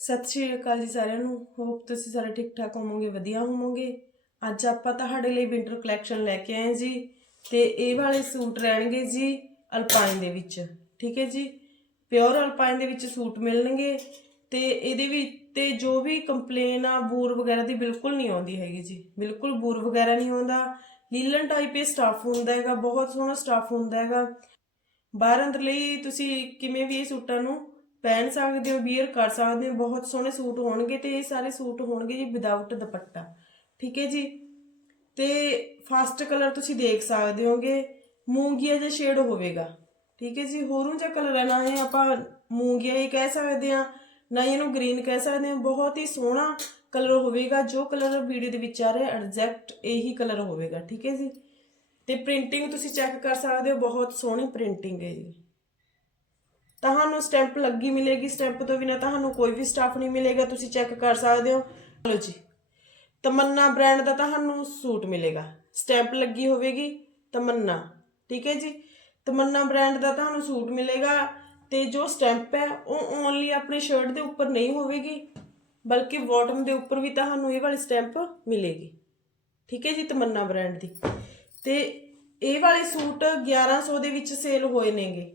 ਸਤਿ ਸ਼੍ਰੀ ਅਕਾਲ ਜੀ ਸਾਰਿਆਂ ਨੂੰ। ਹੋਪ ਤੁਸੀਂ ਸਾਰੇ ਠੀਕ ਠਾਕ ਹੋਵੋਗੇ, ਵਧੀਆ ਹੋਵੋਗੇ। ਅੱਜ ਆਪਾਂ ਤੁਹਾਡੇ ਲਈ ਵਿੰਟਰ ਕਲੈਕਸ਼ਨ ਲੈ ਕੇ ਆਏ ਜੀ ਤੇ ਇਹ ਵਾਲੇ ਸੂਟ ਰਹਿਣਗੇ ਜੀ ਅਲਪਾਈਨ ਦੇ ਵਿੱਚ, ਠੀਕ ਹੈ ਜੀ? ਪਿਓਰ ਅਲਪਾਈਨ ਦੇ ਵਿੱਚ ਸੂਟ ਮਿਲਣਗੇ ਤੇ ਇਹਦੇ ਵਿੱਚ ਤੇ ਜੋ ਵੀ ਕੰਪਲੇਨ ਆ, ਬੂਰ ਵਗੈਰਾ ਦੀ ਬਿਲਕੁਲ ਨਹੀਂ ਆਉਂਦੀ ਹੈਗੀ ਜੀ। ਬਿਲਕੁਲ ਬੂਰ ਵਗੈਰਾ ਨਹੀਂ ਆਉਂਦਾ। ਲੀਲਨ ਟਾਈਪ ਇਹ ਸਟਾਫ ਹੁੰਦਾ ਹੈਗਾ, ਬਹੁਤ ਸੋਹਣਾ ਸਟਾਫ ਹੁੰਦਾ ਹੈਗਾ। ਬਾਹਰ ਅੰਦਰ ਲਈ ਤੁਸੀਂ ਕਿਵੇਂ ਵੀ ਇਹ ਸੂਟਾਂ ਨੂੰ ਪਹਿਨ ਸਕਦੇ ਹੋ ਵੀਅਰ ਕਰ ਸਕਦੇ ਹੋ, ਬਹੁਤ ਸੋਹਣੇ ਸੂਟ ਹੋਣਗੇ ਤੇ ਇਹ ਸਾਰੇ ਸੂਟ ਹੋਣਗੇ ਜੀ ਵਿਦਆਊਟ ਦੁਪੱਟਾ। ਠੀਕ ਹੈ ਜੀ? ਤੇ ਫਸਟ ਕਲਰ ਤੁਸੀਂ ਦੇਖ ਸਕਦੇ ਹੋਗੇ, ਮੂੰਗੀਆ ਜਿਹਾ ਸ਼ੇਡ ਹੋਵੇਗਾ। ਠੀਕ ਹੈ ਜੀ? ਹੋਰੂ ਜਿਹਾ ਕਲਰ ਹੈ, ਨਾ ਇਹ ਆਪਾਂ ਮੂੰਗੀਆ ਹੀ ਕਹਿ ਸਕਦੇ ਆ ਨਾ ਹੀ ਇਹਨੂੰ ਗ੍ਰੀਨ ਕਹਿ ਸਕਦੇ ਹਾਂ। ਬਹੁਤ ਹੀ ਸੋਹਣਾ ਕਲਰ ਹੋਵੇਗਾ, ਜੋ ਕਲਰ ਵੀਡੀਓ ਦੇ ਵਿੱਚ ਆ ਰਿਹਾ ਐਗਜ਼ੈਕਟ ਇਹੀ ਕਲਰ ਹੋਵੇਗਾ। ਠੀਕ ਹੈ ਜੀ? ਤੇ ਪ੍ਰਿੰਟਿੰਗ ਤੁਸੀਂ ਚੈੱਕ ਕਰ ਸਕਦੇ ਹੋ, ਬਹੁਤ ਸੋਹਣੀ ਪ੍ਰਿੰਟਿੰਗ ਹੈ ਜੀ। ਤੁਹਾਨੂੰ ਸਟੈਂਪ ਲੱਗੀ ਮਿਲੇਗੀ, ਸਟੈਂਪ ਤੋਂ ਬਿਨਾ ਤੁਹਾਨੂੰ ਕੋਈ ਵੀ ਸਟਾਫ ਨਹੀਂ ਮਿਲੇਗਾ, ਤੁਸੀਂ ਚੈੱਕ ਕਰ ਸਕਦੇ ਹੋ। ਚਲੋ ਜੀ, ਤਮੰਨਾ ਬ੍ਰਾਂਡ ਦਾ ਤੁਹਾਨੂੰ ਸੂਟ ਮਿਲੇਗਾ। ਸਟੈਂਪ ਲੱਗੀ ਹੋਵੇਗੀ, ਤਮੰਨਾ, ਠੀਕ ਹੈ ਜੀ? ਤਮੰਨਾ ਬ੍ਰਾਂਡ ਦਾ ਤੁਹਾਨੂੰ ਸੂਟ ਮਿਲੇਗਾ ਤੇ ਜੋ ਸਟੈਂਪ ਹੈ, ਉਹ ਓਨਲੀ ਆਪਣੀ ਸ਼ਰਟ ਦੇ ਉੱਪਰ ਨਹੀਂ ਹੋਵੇਗੀ, ਬਲਕਿ ਬਾਟਮ ਦੇ ਉੱਪਰ ਵੀ ਤੁਹਾਨੂੰ ਇਹ ਵਾਲੀ ਸਟੈਂਪ ਮਿਲੇਗੀ। ਠੀਕ ਹੈ ਜੀ, ਤਮੰਨਾ ਬ੍ਰਾਂਡ ਦੀ। ਤੇ ਇਹ ਵਾਲੇ ਸੂਟ 1100 ਦੇ ਵਿੱਚ ਸੇਲ ਹੋਏ ਨੇਗੇ।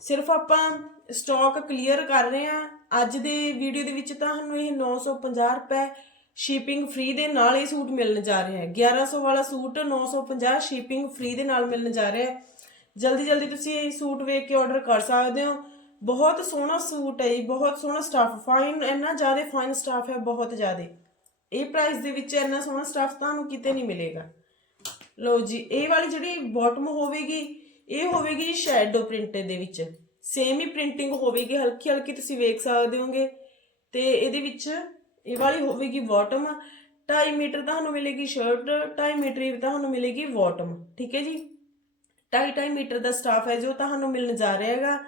ਸਿਰਫ ਆਪਾਂ ਸਟਾਕ ਕਲੀਅਰ ਕਰ ਰਹੇ ਹਾਂ। ਅੱਜ ਦੇ ਵੀਡੀਓ ਦੇ ਵਿੱਚ ਤੁਹਾਨੂੰ ਇਹ 950 ਰੁਪਏ ਸ਼ਿਪਿੰਗ ਫ੍ਰੀ ਦੇ ਨਾਲ ਇਹ ਸੂਟ ਮਿਲਣ ਜਾ ਰਿਹਾ ਹੈ। 1100 ਵਾਲਾ ਸੂਟ 950 ਸ਼ਿਪਿੰਗ ਫ੍ਰੀ ਦੇ ਨਾਲ ਮਿਲਣ ਜਾ ਰਿਹਾ ਹੈ। ਜਲਦੀ ਜਲਦੀ ਤੁਸੀਂ ਇਹ ਸੂਟ ਵੇਖ ਕੇ ਆਰਡਰ ਕਰ ਸਕਦੇ ਹੋ। ਬਹੁਤ ਸੋਹਣਾ ਸੂਟ ਹੈ ਜੀ, ਬਹੁਤ ਸੋਹਣਾ ਸਟਾਫ ਫਾਈਨ ਇੰਨਾ ਜ਼ਿਆਦਾ ਫਾਈਨ ਸਟਾਫ ਹੈ, ਬਹੁਤ ਜ਼ਿਆਦਾ। ਇਹ ਪ੍ਰਾਈਸ ਦੇ ਵਿੱਚ ਇੰਨਾ ਸੋਹਣਾ ਸਟਾਫ ਤੁਹਾਨੂੰ ਕਿਤੇ ਨਹੀਂ ਮਿਲੇਗਾ। ਲਓ ਜੀ, ਇਹ ਵਾਲੀ ਜਿਹੜੀ ਬਾਟਮ ਹੋਵੇਗੀ, ਇਹ ਹੋਵੇਗੀ ਸ਼ੈਡੋ ਪ੍ਰਿੰਟ ਦੇ ਵਿੱਚ। ਸੇਮ ਹੀ ਪ੍ਰਿੰਟਿੰਗ ਹੋਵੇਗੀ ਹਲਕੀ ਹਲਕੀ ਤੁਸੀਂ ਵੇਖ ਸਕਦੇ ਹੋਗੇ। ਤੇ ਇਹਦੇ ਵਿੱਚ ਇਹ ਵਾਲੀ ਹੋਵੇਗੀ ਬਾਟਮ 2.5 ਮੀਟਰ ਤੁਹਾਨੂੰ ਮਿਲੇਗੀ ਸ਼ਰਟ 2.5 ਮੀਟਰ ਹੀ ਤੁਹਾਨੂੰ ਮਿਲੇਗੀ ਬਾਟਮ ਠੀਕ ਹੈ ਜੀ? 2.5 ਮੀਟਰ ਦਾ ਸਟਾਫ ਹੈ ਜੋ ਤੁਹਾਨੂੰ ਮਿਲਣ ਜਾ ਰਿਹਾ ਹੈਗਾ।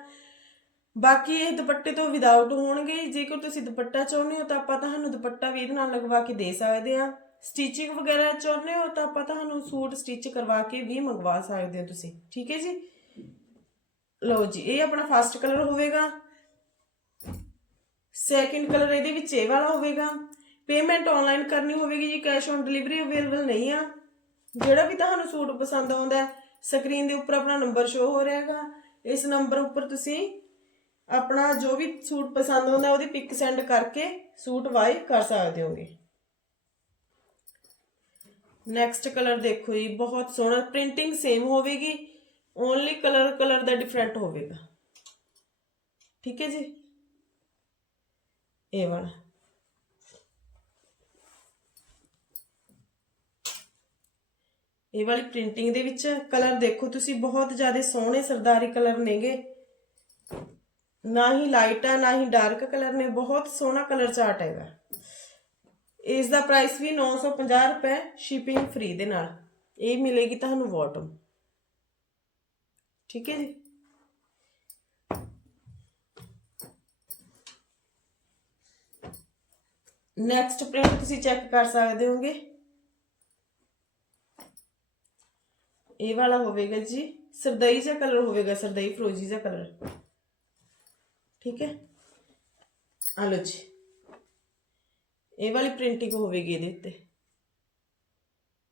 ਬਾਕੀ ਇਹ ਦੁਪੱਟੇ ਤੋਂ ਵਿਦਆਊਟ ਹੋਣਗੇ, ਜੇਕਰ ਤੁਸੀਂ ਦੁਪੱਟਾ ਚਾਹੁੰਦੇ ਹੋ ਤਾਂ ਆਪਾਂ ਤੁਹਾਨੂੰ ਦੁਪੱਟਾ ਵੀ ਇਹਦੇ ਨਾਲ ਲਗਵਾ ਕੇ ਦੇ ਸਕਦੇ ਹਾਂ। ਸਟਿਚਿੰਗ ਵਗੈਰਾ ਚਾਹੁੰਦੇ ਹੋ ਤਾਂ ਆਪਾਂ ਤੁਹਾਨੂੰ ਸੂਟ ਸਟਿਚ ਕਰਵਾ ਕੇ ਵੀ ਮੰਗਵਾ ਸਕਦੇ ਹੋ ਤੁਸੀਂ, ਠੀਕ ਹੈ ਜੀ? ਲਓ ਜੀ, ਇਹ ਆਪਣਾ ਫਸਟ ਕਲਰ ਹੋਵੇਗਾ। ਸੈਕਿੰਡ ਕਲਰ ਇਹਦੇ ਵਿੱਚ ਇਹ ਵਾਲਾ ਹੋਵੇਗਾ। ਪੇਮੈਂਟ ਆਨਲਾਈਨ ਕਰਨੀ ਹੋਵੇਗੀ ਜੀ ਕੈਸ਼ ਔਨ ਡਿਲੀਵਰੀ ਅਵੇਲੇਬਲ ਨਹੀਂ ਆ। ਜਿਹੜਾ ਵੀ ਤੁਹਾਨੂੰ ਸੂਟ ਪਸੰਦ ਆਉਂਦਾ ਸਕਰੀਨ ਦੇ ਉੱਪਰ ਆਪਣਾ ਨੰਬਰ ਸ਼ੋ ਹੋ ਰਿਹਾ ਹੈਗਾ ਇਸ ਨੰਬਰ ਉੱਪਰ ਤੁਸੀਂ ਆਪਣਾ ਜੋ ਵੀ ਸੂਟ ਪਸੰਦ ਆਉਂਦਾ ਉਹਦੀ ਪਿਕ ਸੈਂਡ ਕਰਕੇ ਸੂਟ ਬਾਈ ਕਰ ਸਕਦੇ ਹੋਗੇ। ਨੈਕਸਟ ਕਲਰ ਦੇਖੋ ਜੀ, ਬਹੁਤ ਸੋਹਣਾ ਪ੍ਰਿੰਟਿੰਗ ਸੇਮ ਹੋਵੇਗੀ। ਓਨਲੀ ਕਲਰ ਕਲਰ ਦਾ ਡਿਫਰੈਂਟ ਹੋਵੇਗਾ। ਠੀਕ ਹੈ ਜੀ? ਇਹ ਵਾਲਾ। ਇਹ ਵਾਲੀ ਪ੍ਰਿੰਟਿੰਗ ਦੇ ਵਿੱਚ ਕਲਰ ਦੇਖੋ, ਤੁਸੀਂ ਬਹੁਤ ਜ਼ਿਆਦਾ ਸੋਹਣੇ ਸਰਦਾਰੀ ਕਲਰ ਨੇਗੇ। ਨਾ ਹੀ ਲਾਈਟ ਆ, ਨਾ ਹੀ ਡਾਰਕ ਕਲਰ ਨੇ, ਬਹੁਤ ਸੋਹਣਾ ਕਲਰ ਚਾਰਟ ਹੈਗਾ। ਇਸ ਦਾ ਪ੍ਰਾਈਸ ਵੀ 950 ਰੁਪਏ ਸ਼ਿਪਿੰਗ ਫ੍ਰੀ ਦੇ ਨਾਲ। ਇਹ ਮਿਲੇਗੀ ਤੁਹਾਨੂੰ ਬਾਟਮ ਠੀਕ ਹੈ ਜੀ ਨੈਕਸਟ ਪ੍ਰਿੰਟ ਤੁਸੀਂ ਚੈੱਕ ਕਰ ਸਕਦੇ ਹੋਗੇ। ਇਹ ਵਾਲਾ ਹੋਵੇਗਾ ਜੀ, ਸਰਦਈ ਜਿਹਾ ਕਲਰ ਹੋਵੇਗਾ, ਸਰਦਈ ਫਰੋਜੀ ਜਿਹਾ ਕਲਰ ਠੀਕ ਹੈ। ਆ ਲਓ ਜੀ। ਇਹ ਵਾਲੀ ਪ੍ਰਿੰਟਿੰਗ ਹੋਵੇਗੀ ਇਹਦੇ ਉੱਤੇ।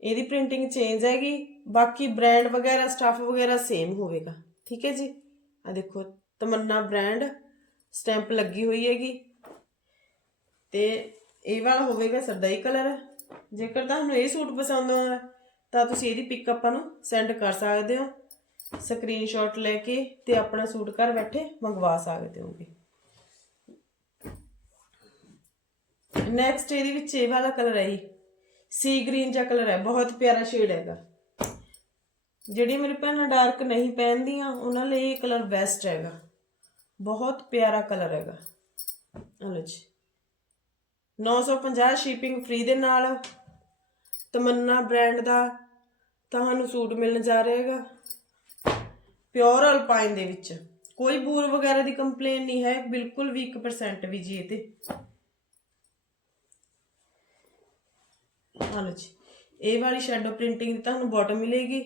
ਇਹਦੀ ਪ੍ਰਿੰਟਿੰਗ ਚੇਂਜ ਹੈਗੀ, ਬਾਕੀ ਬ੍ਰਾਂਡ ਵਗੈਰਾ ਸਟਾਫ ਵਗੈਰਾ ਸੇਮ ਹੋਵੇਗਾ। ਠੀਕ ਹੈ ਜੀ? ਆ ਦੇਖੋ, ਤਮੰਨਾ ਬ੍ਰਾਂਡ ਸਟੈਂਪ ਲੱਗੀ ਹੋਈ ਹੈਗੀ। ਤੇ ਇਹ ਵਾਲਾ ਹੋਵੇਗਾ ਸਰਦਾਈ ਕਲਰ ਜੇਕਰ ਤੁਹਾਨੂੰ ਇਹ ਸੂਟ ਪਸੰਦ ਆਉਂਦਾ ਤਾਂ ਤੁਸੀਂ ਇਹਦੀ ਪਿਕ ਆਪਾਂ ਨੂੰ ਸੈਂਡ ਕਰ ਸਕਦੇ ਹੋ। ਸਕਰੀਨਸ਼ਾਟ ਲੈ ਕੇ ਤੇ ਆਪਣਾ ਸੂਟ ਘਰ ਬੈਠੇ ਮੰਗਵਾ ਸਕਦੇ ਹੋਗੇ ਨੈਕਸਟ ਇਹਦੇ ਵਿੱਚ ਇਹ ਵਾਲਾ ਕਲਰ ਹੈ ਜੀ। ਸੀ ਗ੍ਰੀਨ ਜਿਹਾ ਕਲਰ ਹੈ, ਬਹੁਤ ਪਿਆਰਾ ਸ਼ੇਡ ਹੈਗਾ। ਜਿਹੜੀ ਮੇਰੀ ਭੈਣਾਂ ਡਾਰਕ ਨਹੀਂ ਪਹਿਨਦੀਆਂ, ਉਹਨਾਂ ਲਈ ਇਹ ਕਲਰ ਬੈਸਟ ਹੈਗਾ। ਬਹੁਤ ਪਿਆਰਾ ਕਲਰ ਹੈਗਾ। ਹਲੋ ਜੀ। 950 ਸ਼ਿਪਿੰਗ ਫ੍ਰੀ ਦੇ ਨਾਲ ਤਮੰਨਾ ਬ੍ਰਾਂਡ ਦਾ ਤੁਹਾਨੂੰ ਸੂਟ ਮਿਲਣ ਜਾ ਰਿਹਾ ਹੈਗਾ ਪਿਓਰ ਅਲਪਾਈਨ ਦੇ ਵਿੱਚ। ਕੋਈ ਬੂਰ ਵਗੈਰਾ ਦੀ ਕੰਪਲੇਨ ਨਹੀਂ ਹੈ, ਬਿਲਕੁਲ ਵੀ 1% ਵੀ ਜੀ ਇਹ ਤੇ ਹਾਂ ਜੀ ਇਹ ਵਾਲੀ ਸ਼ੈਡੋ ਪ੍ਰਿੰਟਿੰਗ ਦੀ ਤੁਹਾਨੂੰ ਬਾਟਮ ਮਿਲੇਗੀ।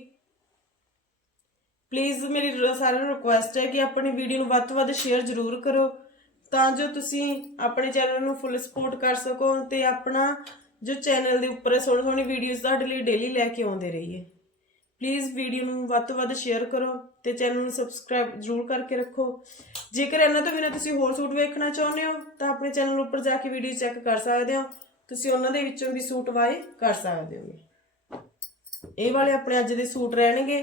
ਪਲੀਜ਼ ਮੇਰੀ ਰ- ਸਾਰਿਆਂ ਨੂੰ ਰਿਕੁਐਸਟ ਹੈ ਕਿ ਆਪਣੀ ਵੀਡੀਓ ਨੂੰ ਵੱਧ ਤੋਂ ਵੱਧ ਸ਼ੇਅਰ ਜ਼ਰੂਰ ਕਰੋ, ਤਾਂ ਜੋ ਤੁਸੀਂ ਆਪਣੇ ਚੈਨਲ ਨੂੰ ਫੁੱਲ ਸਪੋਰਟ ਕਰ ਸਕੋ ਤੇ ਆਪਣਾ ਜੋ ਚੈਨਲ ਦੇ ਉੱਪਰ ਸੋਹਣੀ ਸੋਹਣੀ ਵੀਡੀਓਜ਼ ਤੁਹਾਡੇ ਲਈ ਡੇਲੀ ਲੈ ਕੇ ਆਉਂਦੇ ਰਹੀਏ। ਪਲੀਜ਼ ਵੀਡੀਓ ਨੂੰ ਵੱਧ ਤੋਂ ਵੱਧ ਸ਼ੇਅਰ ਕਰੋ ਤੇ ਚੈਨਲ ਨੂੰ ਸਬਸਕ੍ਰਾਈਬ ਜ਼ਰੂਰ ਕਰਕੇ ਰੱਖੋ। ਜੇਕਰ ਇਹਨਾਂ ਤੋਂ ਬਿਨਾਂ ਤੁਸੀਂ ਹੋਰ ਸੂਟ ਵੇਖਣਾ ਚਾਹੁੰਦੇ ਹੋ, ਤਾਂ ਆਪਣੇ ਚੈਨਲ ਉੱਪਰ ਜਾ ਕੇ ਵੀਡੀਓ ਚੈੱਕ ਕਰ ਸਕਦੇ ਹੋ। ਤੁਸੀਂ ਉਹਨਾਂ ਦੇ ਵਿੱਚੋਂ ਵੀ ਸੂਟ ਵਾਏ ਕਰ ਸਕਦੇ ਹੋ। ਇਹ ਵਾਲੇ ਆਪਣੇ ਅੱਜ ਦੇ ਸੂਟ ਰਹਿਣਗੇ।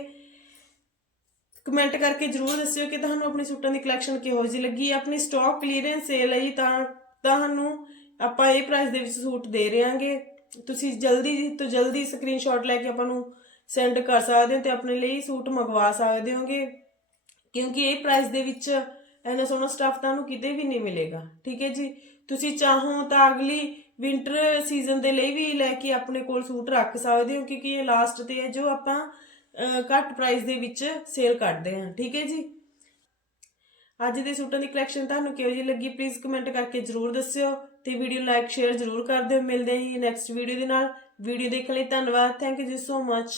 ਕਮੈਂਟ ਕਰਕੇ ਜਰੂਰ ਦੱਸਿਓ ਕਿ ਤੁਹਾਨੂੰ ਆਪਣੀ ਸੂਟਾਂ ਦੀ ਕਲੈਕਸ਼ਨ ਕਿਹੋ ਜਿਹੀ ਲੱਗੀ। ਆਪਣੀ ਸਟਾਕ ਕਲੀਅਰੈਂਸ ਸੇਲ ਹੈ ਜੀ ਤਾਂ ਤੁਹਾਨੂੰ ਆਪਾਂ ਇਹ ਪ੍ਰਾਈਸ ਦੇ ਵਿੱਚ ਸੂਟ ਦੇ ਰਹੇਾਂਗੇ। ਤੁਸੀਂ ਜਲਦੀ ਤੋਂ ਜਲਦੀ ਸਕਰੀਨਸ਼ਾਟ ਲੈ ਕੇ ਆਪਾਂ ਨੂੰ ਸੈਂਡ ਕਰ ਸਕਦੇ ਹੋ ਤੇ ਆਪਣੇ ਲਈ ਸੂਟ ਮੰਗਵਾ ਸਕਦੇ ਹੋਗੇ। ਕਿਉਂਕਿ ਇਹ ਪ੍ਰਾਈਸ ਦੇ ਵਿੱਚ ਇਹਨਾਂ ਸੋਨਾ ਸਟਾਫ ਤੁਹਾਨੂੰ ਕਿਤੇ ਵੀ ਨਹੀਂ ਮਿਲੇਗਾ। ਠੀਕ ਹੈ ਜੀ? ਤੁਸੀਂ ਚਾਹੋ ਤਾਂ ਅਗਲੀ ਵਿంటర్ ਸੀਜ਼ਨ ਦੇ ਲਈ ਵੀ ਲੈ ਕੇ ਆਪਣੇ ਕੋਲ ਸੂਟ ਰੱਖ ਸਕਦੇ ਹੋ, ਕਿਉਂਕਿ ਇਹ ਲਾਸਟ ਤੇ ਹੈ, ਜੋ ਆਪਾਂ ਘੱਟ ਪ੍ਰਾਈਸ ਦੇ ਵਿੱਚ ਸੇਲ ਕਰਦੇ ਹਾਂ, ਠੀਕ ਹੈ ਜੀ? ਅੱਜ ਦੇ ਸੂਟਾਂ ਦੀ ਕਲੈਕਸ਼ਨ ਤੁਹਾਨੂੰ ਕਿਹੋ ਜਿਹੀ ਲੱਗੀ? ਪਲੀਜ਼ ਕਮੈਂਟ ਕਰਕੇ ਜਰੂਰ ਦੱਸਿਓ ਤੇ ਵੀਡੀਓ ਲਾਈਕ ਸ਼ੇਅਰ ਜਰੂਰ ਕਰ ਦਿਓ। ਮਿਲਦੇ ਹਾਂ ਨੈਕਸਟ ਵੀਡੀਓ ਦੇ ਨਾਲ। ਵੀਡੀਓ ਦੇਖਣ ਲਈ ਧੰਨਵਾਦ। Thank you so much